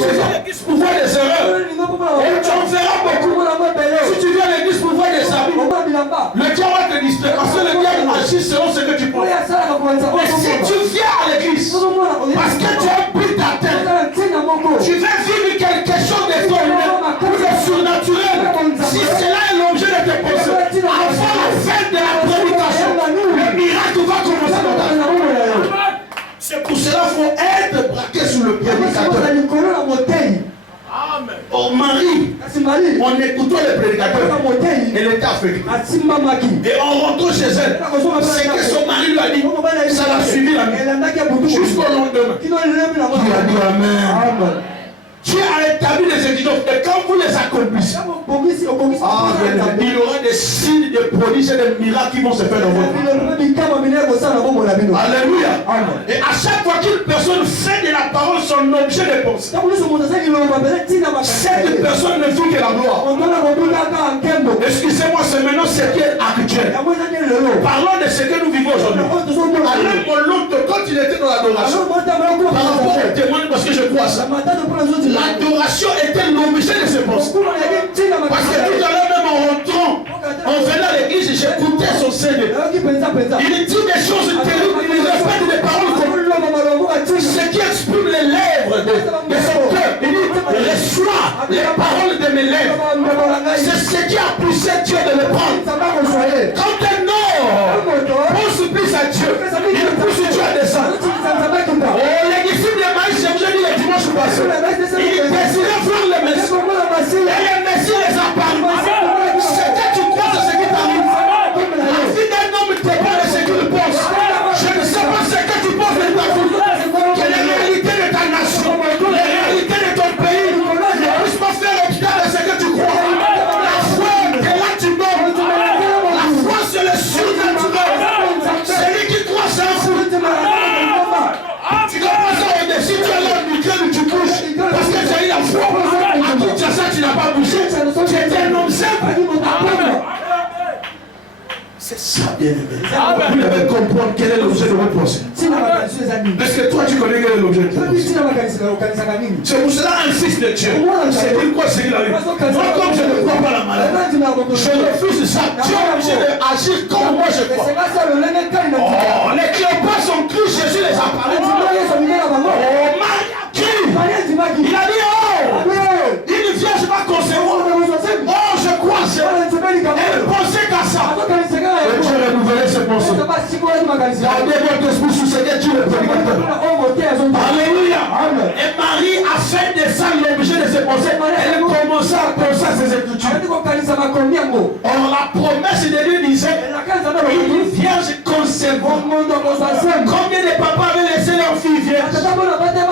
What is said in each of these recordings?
tu viens à l'église pour voir des erreurs, tu en verras beaucoup. Si tu viens à l'église pour voir des habits, le diable va te distraire parce que le diable agit selon ce que tu penses. Mais si tu viens à l'église parce que tu as un but d'atteindre, tu veux vivre quelque chose de surnaturel, si cela est l'objet de tes pensées, avant la fin de la prédication, le miracle va commencer dans ta vie. C'est pour cela qu'il faut être braqué sur le prédicateur. Au mari, en écoutant le prédicateur, elle était affectée. Et en rentrant chez elle, c'est que son mari lui a dit, ça l'a suivi la nuit, jusqu'au lendemain. Il a dit Amen. Dieu a établi les exigences et quand vous les accomplissez, il y aura des signes, des prodiges et des miracles qui vont se faire dans votre vie. Alléluia. Et à chaque fois qu'une personne fait de la parole son objet de pensée, cette personne ne vit que la gloire. Excusez-moi, c'est maintenant ce qui est actuel. Parlons de ce que nous vivons aujourd'hui. Alors, mon l'autre, quand il était dans l'adoration, par rapport au témoin, parce que je crois ça, l'adoration était l'objet de ses pensées. Parce que tout à l'heure, même en rentrant, en venant à l'église, j'écoutais son CD. Il dit des choses terribles, il répète des paroles comme ce qui exprime les lèvres de son cœur. Il dit, reçois les paroles de mes lèvres. C'est ce qui a poussé Dieu de le prendre. Quand un homme pousse plus à Dieu, il pousse Dieu à descendre. Oh, les disciples de Maïs, j'ai dit le dimanche passé, ils désidaient voir le Messie. Et le Messie les a parlé. Ce que tu crois, c'est ce qui t'arrive. La vie d'un homme dépend de ce qu'il pense. Je ne sais pas ce que tu penses de ta vie. Quelle est la réalité de ta nation, la réalité de ton pays. Ne puisse pas faire l'état de ce que tu crois. La foi, et là tu mens. La foi, c'est le surnaturel. Celui qui croit, c'est un fou. Tu comprends ça au-dessus, tu as l'air du cœur où tu bouges. Parce que tu as eu la foi. À tout ça, tu n'as pas bougé. Tu étais un homme simple. C'est ça, bien aimé. Vous devez comprendre quel est l'objet de votre pensée. Est-ce que toi tu connais quel est l'objet de ta pensée? C'est pour cela un fils de Dieu. C'est dire quoi c'est qu'il arrive. Moi comme je ne crois pas la maladie, je refuse ça. Dieu est obligé d'agir comme moi je crois. Oh, les Cléopâtres sont cru, Jésus les a parlé. Oh, Maria crie. Il a dit oh, une vierge va concevoir. Oh, je crois c'est. Elle pensait qu'à ça. Et Dieu renouvelait ses pensées. Gardez votre esprit sous ce que Dieu le prédicateur. Alléluia. Et Marie a fait de ça l'objet de ses pensées. Elle commença à penser à ses écritures. Or la promesse de Dieu disait une vierge concevant. Combien de papas avaient laissé leur fille vierge? Combien de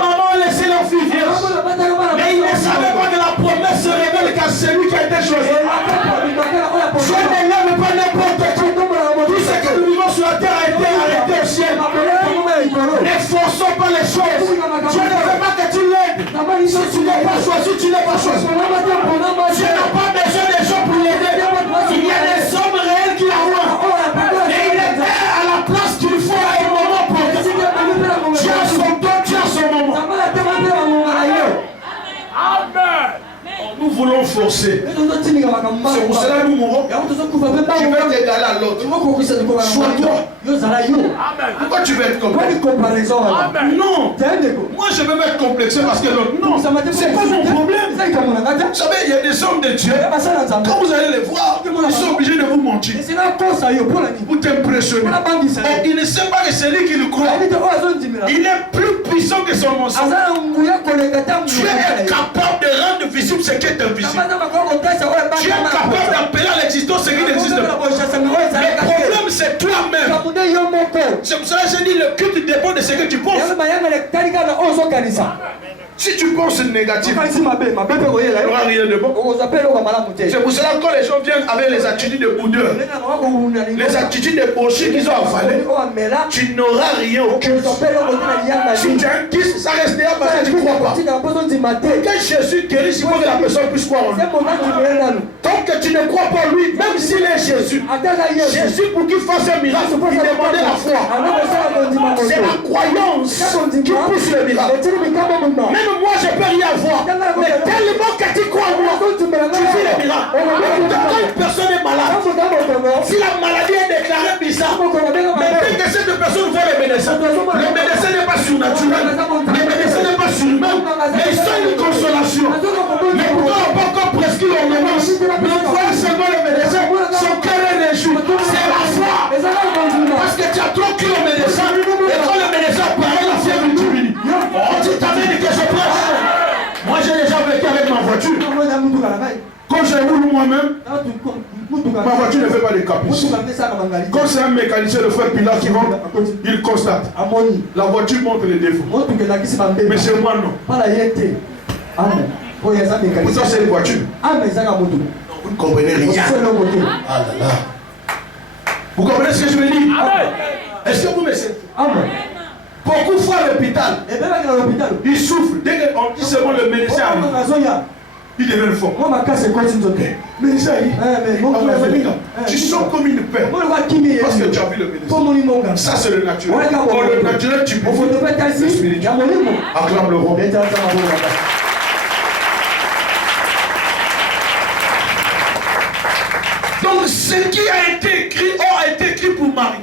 mamans ont laissé leur fille vierge? Mais ils ne savaient pas que la promesse se révèle qu'à celui qui a été choisi. Dieu n'aime pas n'importe qui. Tout ce que nous vivons sur la terre a été arrêté au ciel. Ne forçons pas les choses. Dieu ne veut pas que tu l'aides. Si tu n'es pas choisi, tu n'es pas choisi. Dieu n'a pas besoin des gens pour l'aider. Il y a des hommes réels qui la voient. Et il est à la place qu'il faut à un moment pour Dieu a son temps, Dieu a son moment. Amen. Nous voulons forcer. C'est pour cela que nous mourons. Tu veux t'égaler à l'autre. Sois toi. Amen. Pourquoi tu veux être complexé? Non. Moi je veux m'être complexé parce que l'autre. Non. C'est pas mon problème. Vous savez, il y a des hommes de Dieu. Quand vous allez les voir, ils sont obligés de vous mentir. Pour t'impressionner. Il ne sait pas que c'est lui qui le croit. Il est plus puissant que son mensonge. Dieu est capable de rendre visible ce qui est invisible. Tu es capable d'appeler à l'existence ce qui n'existe pas. Le problème c'est toi-même. C'est pour cela que j'ai dit le culte dépend de ce que tu penses. Si tu penses négatif, il n'y aura rien de bon. C'est pour cela que quand les gens viennent avec les attitudes de boudeur, les attitudes de boucher qu'ils ont avalé, tu n'auras rien au culte. Si tu as un kiss, ça restera parce que tu ne crois pas. Quand Jésus guérit, il faut que la personne puisse croire en lui. Tant que tu ne crois pas en lui, même s'il est Jésus, Jésus pour qu'il fasse un miracle, il demandait la foi. C'est la croyance qui pousse le miracle. Même moi Quand une personne est malade, si la maladie est déclarée bizarre, mais dès que cette personne voit le médecin n'est pas surnaturel, le médecin n'est pas surhumain, mais il sent une consolation. Mais pourtant, on n'a pas encore prescrit l'ordonnance. Mais on voit seulement le médecin, son cœur est réjoui. C'est la foi. Parce que tu as trop cru au médecin, et quand le médecin paraît, la fièvre diminue. Oh, tu t'amènes que je prêche. Moi, j'ai déjà vécu avec ma voiture. Quand je roule moi-même, ma voiture ne fait pas de caprices. Quand c'est un mécanicien, le frère Pilat qui rentre, il constate. La voiture montre les défauts. Mais c'est moi, non. Pour ça, c'est une voiture. Vous ne comprenez rien. Ah là là. Vous comprenez ce que je veux dire? Est-ce que vous me savez? Beaucoup fois à l'hôpital, ils souffrent. Dès qu'on dit seulement le médecin arrive, il devient fort. Mais ça y est, tu sens comme une paix. Parce que tu as vu le médecin. Ça c'est le naturel. Pour le naturel, tu peux le spirituel. Acclame le roi. Donc ce qui a été écrit pour Marie.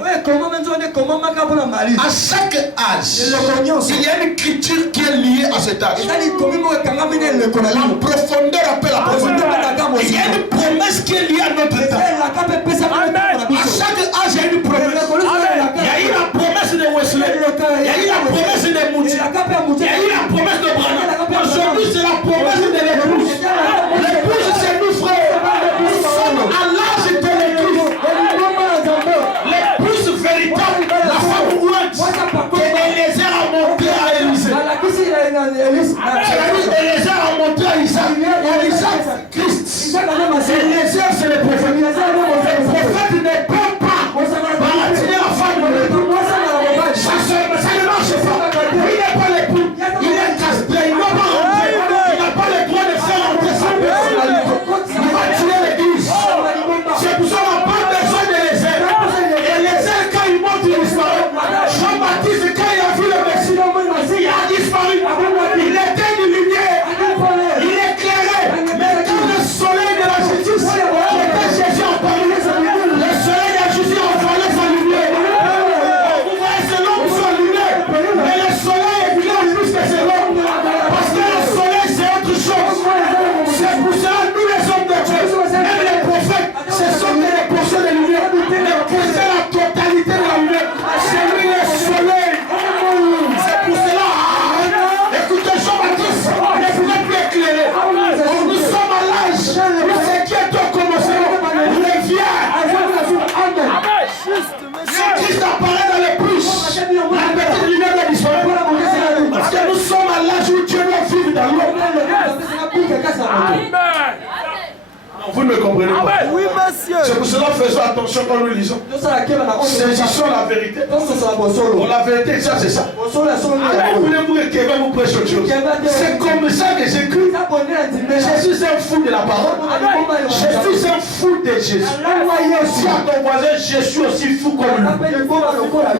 À chaque âge, il y a une écriture qui est liée à cet âge. La profondeur appelle la profondeur. Il y a une promesse qui est liée à notre état. À chaque âge, il y a une promesse. Il y a eu la promesse de Wesley. Il y a eu la promesse de Moutier. Il y a eu la promesse de Branham. Aujourd'hui, c'est la promesse de l'épouse. L'épouse, c'est nous, frères. Nous sommes à l'âge de l'église. L'épouse véritable, la femme ouate, que Élézer a montré à Élisée. Élézer a montré à Isaac. Isaac, Christ. Élézer, c'est le prophète. Le prophète n'est pas baratiner la femme de l'époux. Ça ne marche pas. Il n'est pas l'époux. Il est castré. Il n'a pas rentré. Il n'a pas le droit de faire rentrer sa personnalité. Il va tuer l'église. C'est pour ça qu'on n'a pas besoin d'Élézer. Élézer, quand il monte, il disparaît. Jean-Baptiste, quand il a vu le Messie, il a disparu. Il était une lumière. Il éclairait. Mais quand le soleil de la justice, qui était Jésus en Paris, le soleil de la justice envoyait sa lumière. Vous voyez, c'est l'homme sans lumière. Mais le soleil est bien plus que c'est l'homme. Parce que le soleil, c'est autre chose. C'est pour cela, nous les hommes de Dieu, même les prophètes, ce sont des portions de lumière. Mais c'est la totalité de la lumière. C'est lui le soleil. C'est pour cela. Écoutez, Jean-Baptiste, ne pouvez plus éclairer. Nous sommes à l'âge. Ce qui est au commencement, revient. Si Christ apparaît dans les plus, la petite lumière doit disparaître. Parce que nous sommes à l'âge où Dieu doit vivre dans l'eau. Vous ne me comprenez pas. Oui, monsieur. C'est pour cela faisons attention quand nous lisons. Saisissons la vérité. Pour la vérité, ça c'est ça. Vous voulez que vous prêche autre chose. C'est comme ça que j'écris. Je suis un fou de la parole. Je suis un fou de Jésus. Si à ton voisin, je suis aussi fou comme lui.